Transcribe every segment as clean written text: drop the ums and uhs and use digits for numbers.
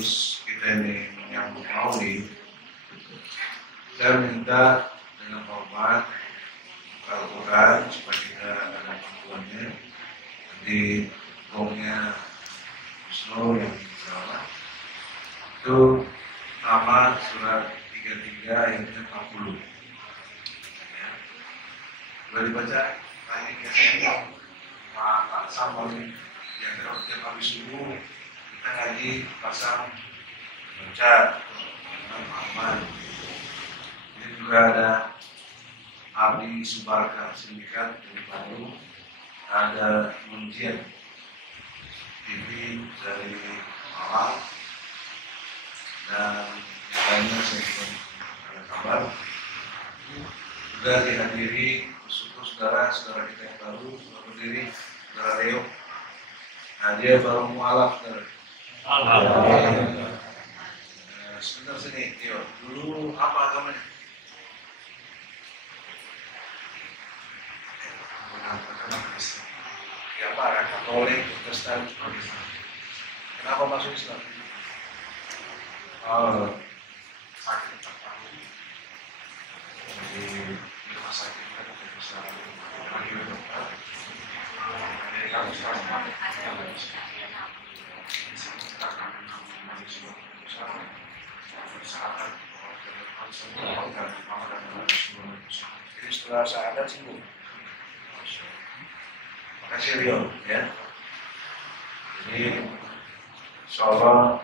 sekaligus kita ini menyambut Maulid, saya minta dengan hormat Al-Quran supaya kita ada panduannya. Nanti gongnya Wisnu yang salah itu nama surat 33 ayatnya 40. Ya. Boleh dibaca lagi biasanya Pak sama yang tiap habis subuh kita ngaji pasang baca Muhammad. Ini juga ada Abdi Subarka Sindikat dari Bandung, ada Munjian TV dari Malang, dan yang lainnya saya belum ada kabar. Juga dihadiri bersyukur saudara kita yang baru berdiri, saudara Leo. Nah, dia baru mualaf saudara. Sebentar sini, Leo. Dulu apa agamanya? Ya Pak, Katolik, Protestan, kenapa masuk Islam? Sakit terpaku. Jadi di rumah sakit kita bisa panggil dokter. Jadi kami sekarang jadi setelah syahadat sembuh. Makasih Rio, ya. Jadi insyaallah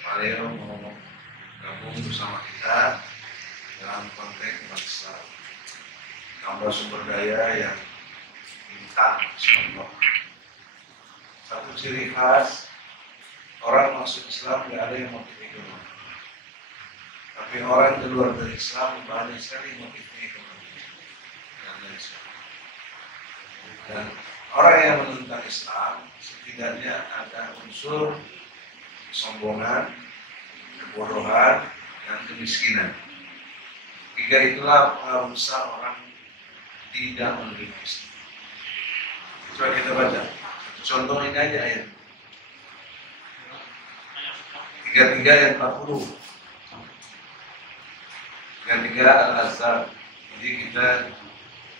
Pak Leo mau gabung bersama kita dalam konteks umat Islam. Tambah sumber daya yang instan, insyaallah. Satu ciri khas orang masuk Islam tidak ada yang motif ekonomi. Tapi orang keluar dari Islam banyak sekali motifnya ekonomi. Dan orang yang menentang Islam setidaknya ada unsur kesombongan, kebodohan, dan kemiskinan. Tiga itulah pengaruh besar orang tidak menerima Islam. Coba kita baca. Contoh ini aja ayat. 33 ayat 40. 33 Al-Azhar. Jadi kita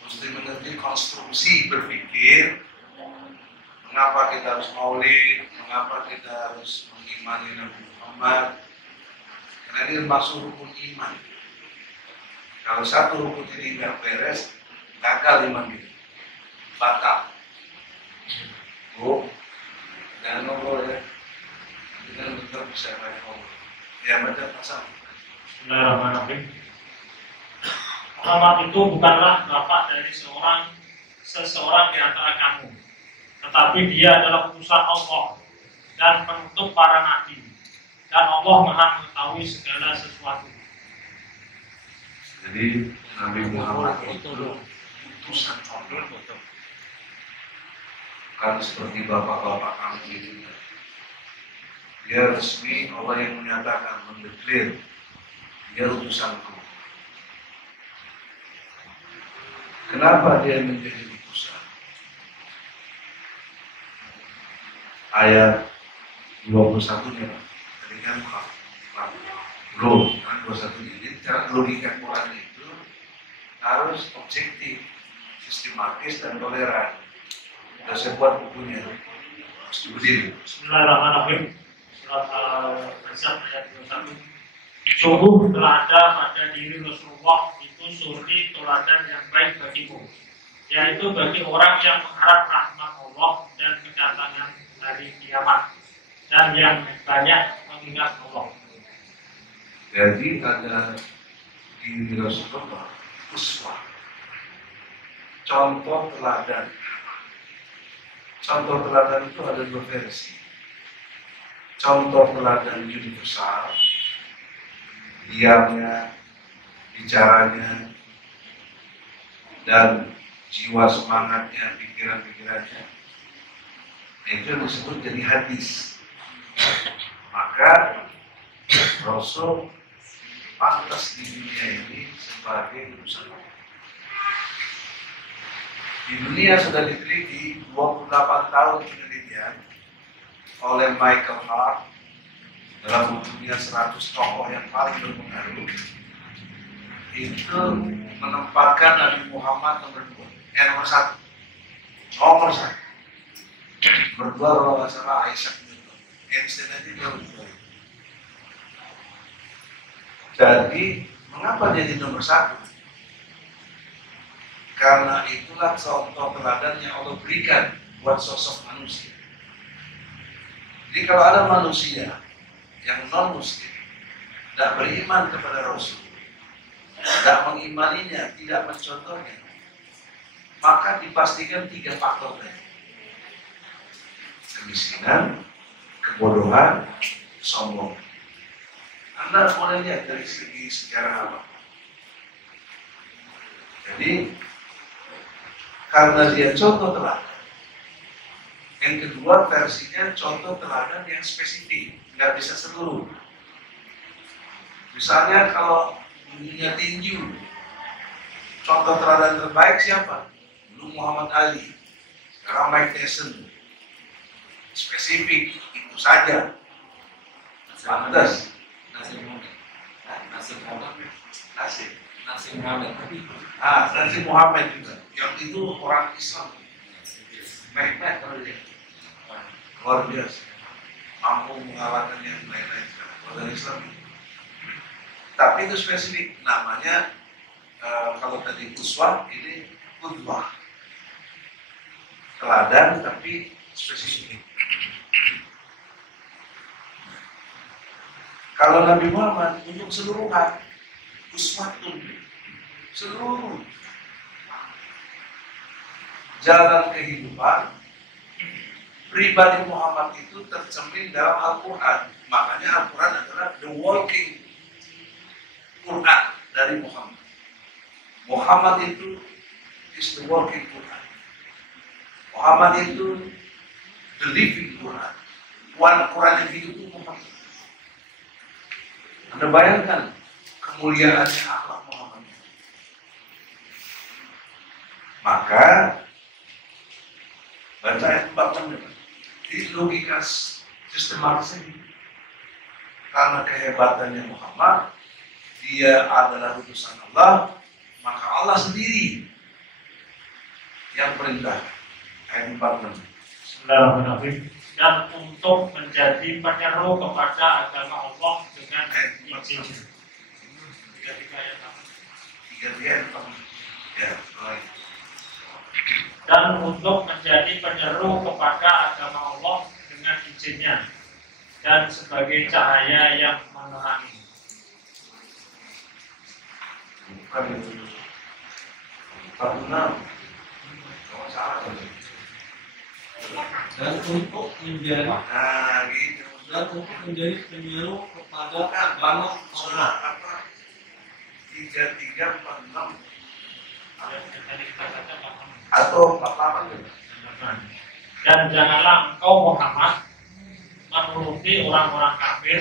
mesti mengerti konstruksi berpikir mengapa kita harus maulid, mengapa kita harus mengimani Nabi Muhammad. Karena ini masuk rukun iman. Kalau satu rukun ini nggak beres, gagal iman kita, batal. Jangan ngobrol ya. Kita tetap bisa baik ngobrol. Ya baca pasal. Bismillahirrahmanirrahim. Muhammad itu bukanlah bapak dari seseorang di antara kamu, tetapi dia adalah utusan Allah dan penutup para nabi, dan Allah Maha mengetahui segala sesuatu. Jadi Nabi Muhammad itu utusan Allah, bukan seperti bapak-bapak kamu itu. Dia resmi, Allah yang menyatakan, mendeklir, dia utusanku. Kenapa dia menjadi utusan? Ayat 21-nya, tadi kan belum, kan 21-nya. Jadi cara logika Quran itu harus objektif, sistematis, dan toleran. Sudah saya buat bukunya, harus diuji. Bismillahirrahmanirrahim. Surat Al-Ahzab ayat 21. Sungguh telah ada pada diri Rasulullah itu suri teladan yang baik bagimu, yaitu bagi orang yang mengharap rahmat Allah dan kedatangan dari kiamat, dan yang banyak mengingat Allah. Jadi ada diri Rasulullah uswah, contoh teladan. Contoh teladan itu ada dua versi. Contoh teladan universal, diamnya, bicaranya, dan jiwa semangatnya, pikiran-pikirannya. Itu yang disebut jadi hadis. Maka Rasul pantas di dunia ini sebagai utusan Allah. Di dunia sudah diteliti 28 tahun penelitian oleh Michael Hart dalam bukunya 100 tokoh yang paling berpengaruh itu menempatkan Nabi Muhammad nomor 2, nomor 1. Nomor 1. Nomor 2 kalau nggak salah Isaac Newton. Einstein aja dia nomor 2. Jadi mengapa jadi nomor 1? Karena itulah contoh teladan yang Allah berikan buat sosok manusia. Jadi kalau ada manusia yang non-muslim, tidak beriman kepada Rasul, tidak mengimaninya, tidak mencontohnya, maka dipastikan 3 faktor tadi: kemiskinan, kebodohan, sombong. Anda boleh lihat dari segi sejarah apa. Jadi karena dia contoh teladan. Yang kedua, versinya contoh teladan yang spesifik, nggak bisa seluruh. Misalnya kalau dunia tinju, contoh teladan terbaik siapa? Dulu Muhammad Ali, sekarang Mike Tyson. Spesifik, itu saja. Pantas. Nasib Muhammad. Nasib Muhammad. Nasib Muhammad juga. Yang itu orang Islam. Mehmet kalau dia. Luar biasa. Mampu mengalahkan yang lain-lain. Orang Islam. Tapi itu spesifik. Namanya kalau tadi uswah, ini qudwah. Teladan tapi spesifik. Kalau Nabi Muhammad untuk seluruhan, uswatun, seluruh jalan kehidupan pribadi Muhammad itu tercermin dalam Al-Quran. Makanya Al-Quran adalah the walking Quran dari Muhammad. Muhammad itu is the walking Quran. Muhammad itu the living Quran. Quran yang hidup itu Muhammad. Anda bayangkan kemuliaannya akhlak Muhammad. Maka baca ayat 46 di logika sistematis ini, karena kehebatannya Muhammad, dia adalah utusan Allah, maka Allah sendiri yang perintah. Ayat 46. Bismillahirrahmanirrahim. Dan untuk menjadi penyeru kepada agama Allah dengan izin. 3 ayat 3 ya, baik. Dan untuk menjadi penyeru kepada agama Allah dengan izinnya dan sebagai cahaya yang menerangi. Bukan itu. 46. Kalau salah tadi. Dan untuk menjadi Gitu. dan untuk menjadi penyeru kepada Bukan, agama surah Allah. apa? 33, 46 atau 48 gitu. Dan janganlah engkau Muhammad menuruti orang-orang kafir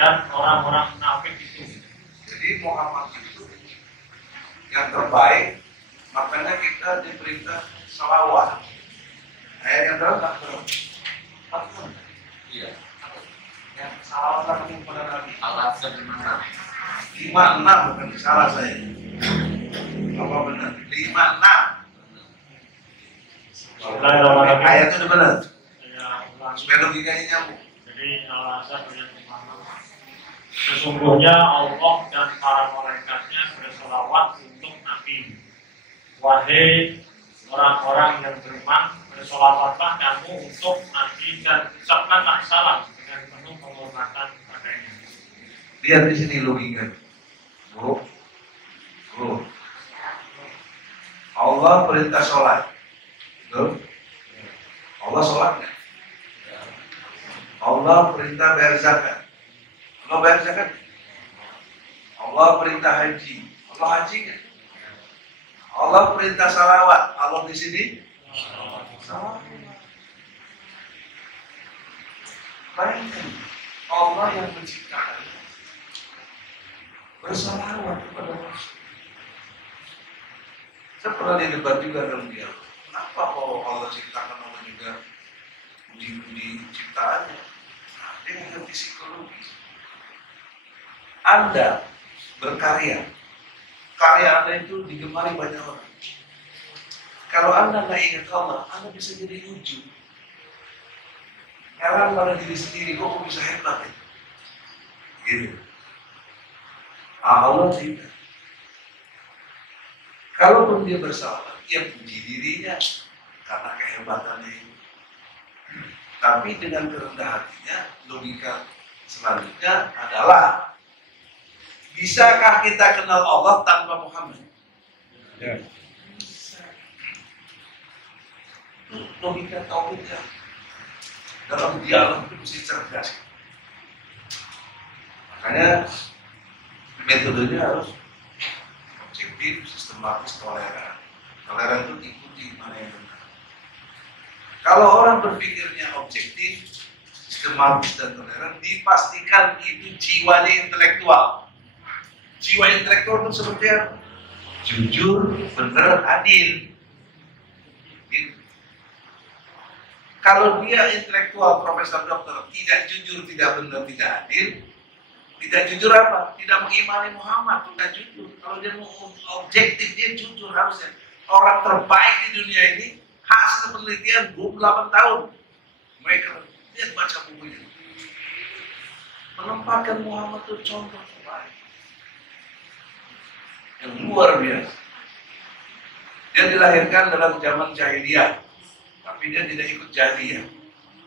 dan orang-orang munafik itu. Jadi Muhammad itu yang terbaik, makanya kita diperintah salawat. Ayat yang berapa? Iya. Ya, salawat kepada Nabi. Alat sebenarnya. 56, bukan salah saya. Apa benar? 56. Ayat itu benar. Supaya logikanya nyambung. Jadi alasan yang pertama, sesungguhnya Allah dan para malaikatnya bersolawat untuk Nabi. Wahai orang-orang yang beriman, bersolawatlah kamu untuk Nabi dan ucapkanlah salam dengan penuh penghormatan padanya. Lihat di sini logika. Bro. Allah perintah sholat. Betul? Allah sholat nggak? Allah perintah bayar zakat. Allah bayar zakat? Allah perintah haji. Allah haji nggak? Allah perintah salawat. Allah di sini? Salawat. Bayangkan, Allah yang menciptakan bersalawat kepada Rasul. Saya pernah didebat juga dengan dia. Kenapa kalau Allah ciptakan Allah juga uji ciptaannya? Nah, dia mengerti psikologi. Anda berkarya, karya Anda itu digemari banyak orang. Kalau Anda nggak ingat Allah, Anda bisa jadi ujub. Heran pada diri sendiri, kok bisa hebat ya? Gitu. Allah tidak. Kalaupun dia bersalah, dia puji dirinya karena kehebatannya itu. Tapi dengan kerendahan hatinya, logika selanjutnya adalah, bisakah kita kenal Allah tanpa Muhammad? Ya. Bisa. Itu logika tauhidnya. Dalam dialog itu mesti cerdas. Makanya metodenya harus objektif, sistematis, toleran. Toleran itu ikuti mana yang benar. Kalau orang berpikirnya objektif, sistematis dan toleran, dipastikan itu jiwanya intelektual. Jiwa intelektual itu seperti apa? Jujur, benar, adil. Gitu. Kalau dia intelektual, profesor, dokter, tidak jujur, tidak benar, tidak adil, tidak jujur apa? Tidak mengimani Muhammad, tidak jujur. Kalau dia mau objektif, dia jujur harusnya. Orang terbaik di dunia ini, hasil penelitian 28 tahun. Mereka lihat baca bukunya. Menempatkan Muhammad itu contoh terbaik. Yang luar biasa. Dia dilahirkan dalam zaman jahiliyah, tapi dia tidak ikut jahiliyah,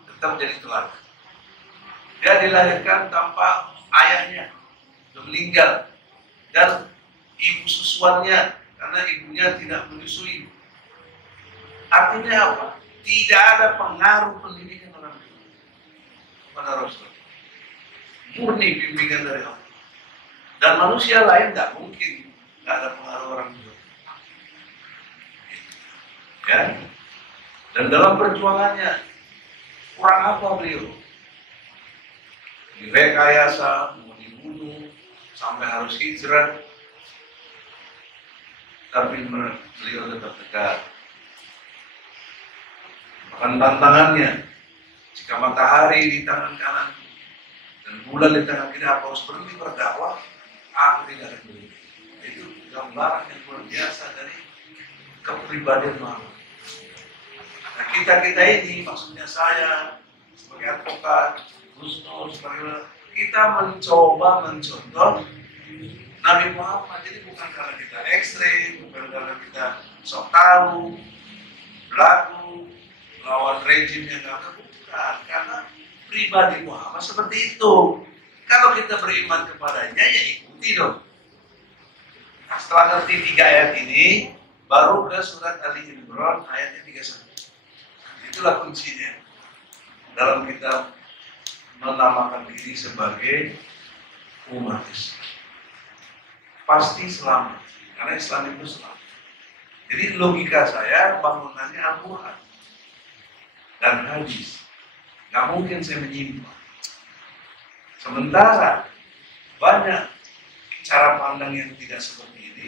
tetap jadi teladan. Dia dilahirkan tanpa ayahnya, sudah meninggal, dan ibu susuannya, karena ibunya tidak menyusui. Artinya apa? Tidak ada pengaruh pendidikan orang tua pada Rasul. Murni bimbingan dari Allah. Dan manusia lain tidak mungkin tidak ada pengaruh orang tua. Ya. Dan dalam perjuangannya, kurang apa beliau? Direkayasa, mau dibunuh, sampai harus hijrah. Tapi beliau tetap tegar. Bahkan tantangannya, jika matahari di tangan kanan dan bulan di tangan kiri, apa harus berhenti berdakwah? Aku tidak akan berhenti. Itu gambaran yang luar biasa dari kepribadian Muhammad. Nah, kita ini, maksudnya saya sebagai advokat, Gus Nur sebagai, kita mencoba mencontoh Nabi Muhammad. Jadi bukan karena kita ekstrim, bukan karena kita sok tahu, berlaku lawan rejim yang nggak bukan, karena pribadi Muhammad seperti itu. Kalau kita beriman kepadanya, ya ikuti dong. Nah, setelah ngerti 3 ayat ini, baru ke surat Ali Imran ayatnya 31. Itulah kuncinya dalam kita menamakan diri sebagai umat Islam. Pasti selamat, karena Islam itu selamat. Jadi logika saya bangunannya Al-Quran dan hadis. Nggak mungkin saya menyimpang. Sementara banyak cara pandang yang tidak seperti ini.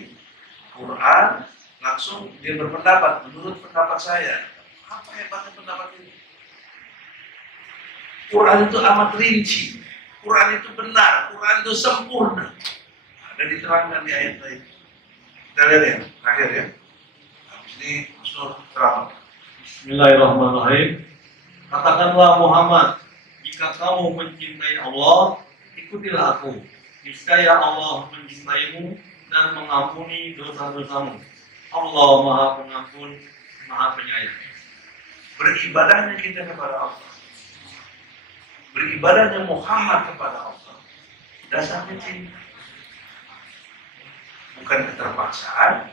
Quran langsung dia berpendapat, menurut pendapat saya. Apa hebatnya pendapat ini? Quran itu amat rinci. Quran itu benar. Quran itu sempurna. Ada diterangkan di ayat lain. Kita lihat ya, terakhir ya. Habis ini Gus Nur terang. Bismillahirrahmanirrahim. Katakanlah Muhammad, jika kamu mencintai Allah, ikutilah aku. Niscaya Allah mencintaimu dan mengampuni dosa-dosamu. Allah Maha Pengampun, Maha Penyayang. Beribadahnya kita kepada Allah, beribadahnya Muhammad kepada Allah, dasarnya cinta. Bukan keterpaksaan,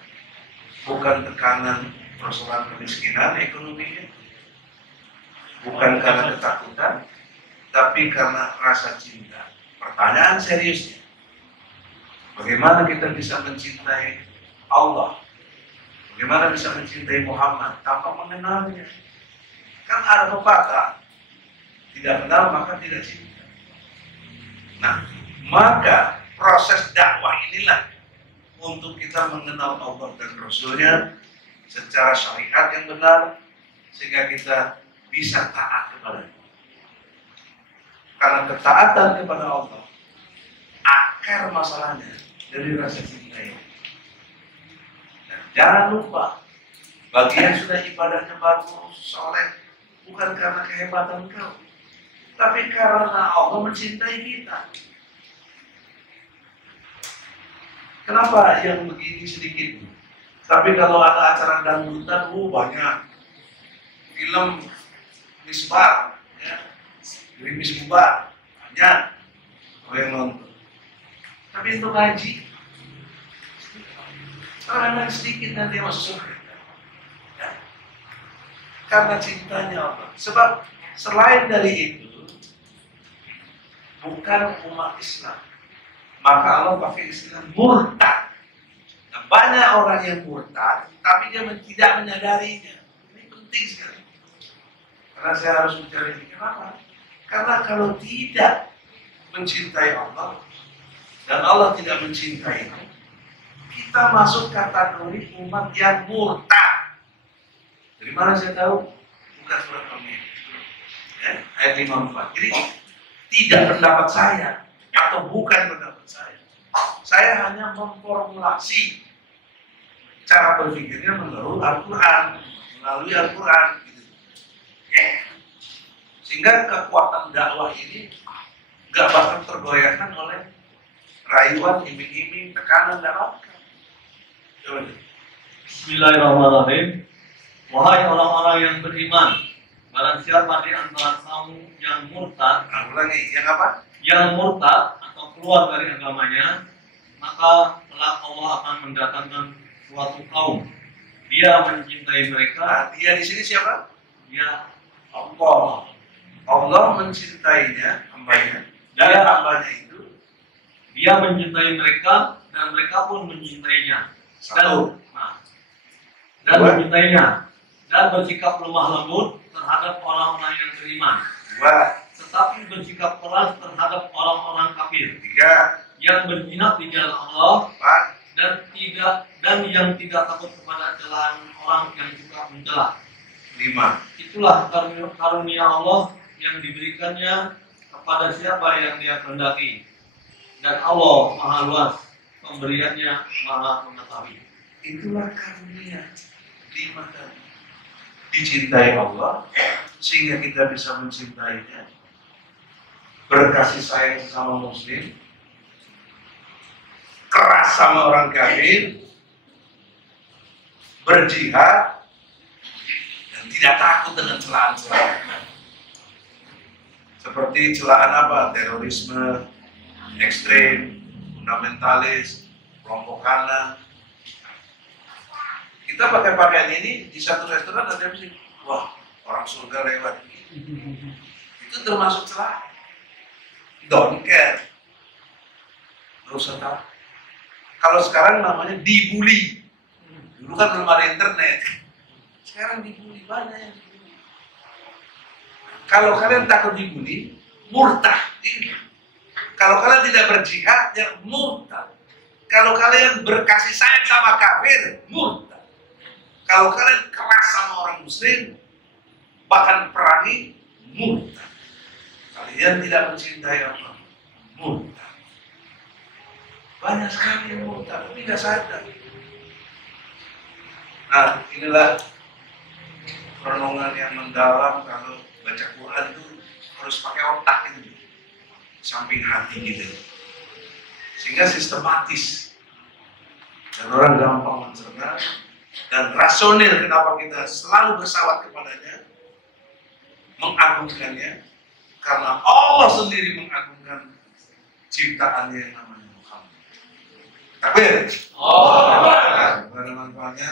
bukan tekanan persoalan kemiskinan ekonominya, bukan karena ketakutan, tapi karena rasa cinta. Pertanyaan seriusnya, bagaimana kita bisa mencintai Allah? Bagaimana bisa mencintai Muhammad tanpa mengenalnya? Kan ada pepatah, tidak kenal maka tidak cinta. Nah, maka proses dakwah inilah untuk kita mengenal Allah dan Rasulnya secara syariat yang benar, sehingga kita bisa taat kepadanya. Karena ketaatan kepada Allah akar masalahnya dari rasa cinta ini. Dan jangan lupa, bagi yang sudah ibadahnya bagus, soleh, bukan karena kehebatan kau, tapi karena Allah mencintai kita. Kenapa yang begini sedikit? Tapi kalau ada acara dangdutan, banyak. Film Misbar, ya, Gerimis Mubar, banyak orang yang nonton. Tapi untuk ngaji, orang yang sedikit nanti masuk surga. Ya. Karena cintanya Allah. Sebab selain dari itu, bukan umat Islam, maka Allah pakai istilah murtad. Nah, banyak orang yang murtad, tapi dia tidak menyadarinya. Ini penting sekali. Karena saya harus mencari ini. Kenapa? Karena kalau tidak mencintai Allah dan Allah tidak mencintai, kita masuk kategori umat yang murtad. Dari mana saya tahu? Bukan surat Al-Ma'idah, ya, ayat 54. Jadi tidak pendapat saya atau bukan pendapat saya. Saya hanya memformulasi cara berpikirnya melalui Al-Quran, gitu. Sehingga kekuatan dakwah ini gak bakal tergoyahkan oleh rayuan, iming-iming, tekanan, dan apa. Coba deh. Bismillahirrahmanirrahim. Wahai orang-orang yang beriman, barang siapa di antara kamu yang murtad, Ulangi, yang apa? Yang murtad atau keluar dari agamanya, maka kelak Allah akan mendatangkan suatu kaum. Dia mencintai mereka. Nah, dia di sini siapa? Dia Allah. Allah mencintainya, hambanya. Dan hambanya itu Dia mencintai mereka dan mereka pun mencintainya. satu. Dan mencintainya dan bersikap lemah lembut terhadap orang-orang yang beriman. Dua. Tetapi bersikap keras terhadap orang-orang kafir. Tiga. Yang berjihad di jalan Allah Empat. dan yang tidak takut kepada celaan orang yang suka mencela. Lima. Itulah karunia Allah yang diberikannya kepada siapa yang Dia kehendaki. Dan Allah Maha Luas, pemberiannya Maha Mengetahui. Itulah karunia. Lima tadi. Dicintai Allah sehingga kita bisa mencintainya, berkasih sayang sesama muslim, keras sama orang kafir, berjihad, dan tidak takut dengan celaan-celaan. Seperti celaan apa? Terorisme, ekstrem, fundamentalis, kelompok kanan. Kita pakai pakaian ini di satu restoran ada yang wah, orang surga lewat. Itu termasuk celah. Don't care. Gak usah tahu. Kalau sekarang namanya dibully. Dulu kan belum ada internet. Sekarang dibully, banyak yang dibully. Kalau kalian takut dibully, murtad. Kalau kalian tidak berjihad, ya murtad. Kalau kalian berkasih sayang sama kafir, murtad. Kalau kalian keras sama orang muslim, bahkan perangi, murtad. Kalian tidak mencintai Allah, murtad. Banyak sekali yang murtad, tapi tidak sadar. Nah, inilah renungan yang mendalam. Kalau baca Quran itu harus pakai otak itu, samping hati gitu. Sehingga sistematis. Dan orang gampang mencerna. Dan rasional kenapa kita selalu bersawat kepadanya, mengagungkannya, karena Allah sendiri mengagungkan ciptaannya yang namanya Muhammad. Takbir. Oh. Pada manfaatnya.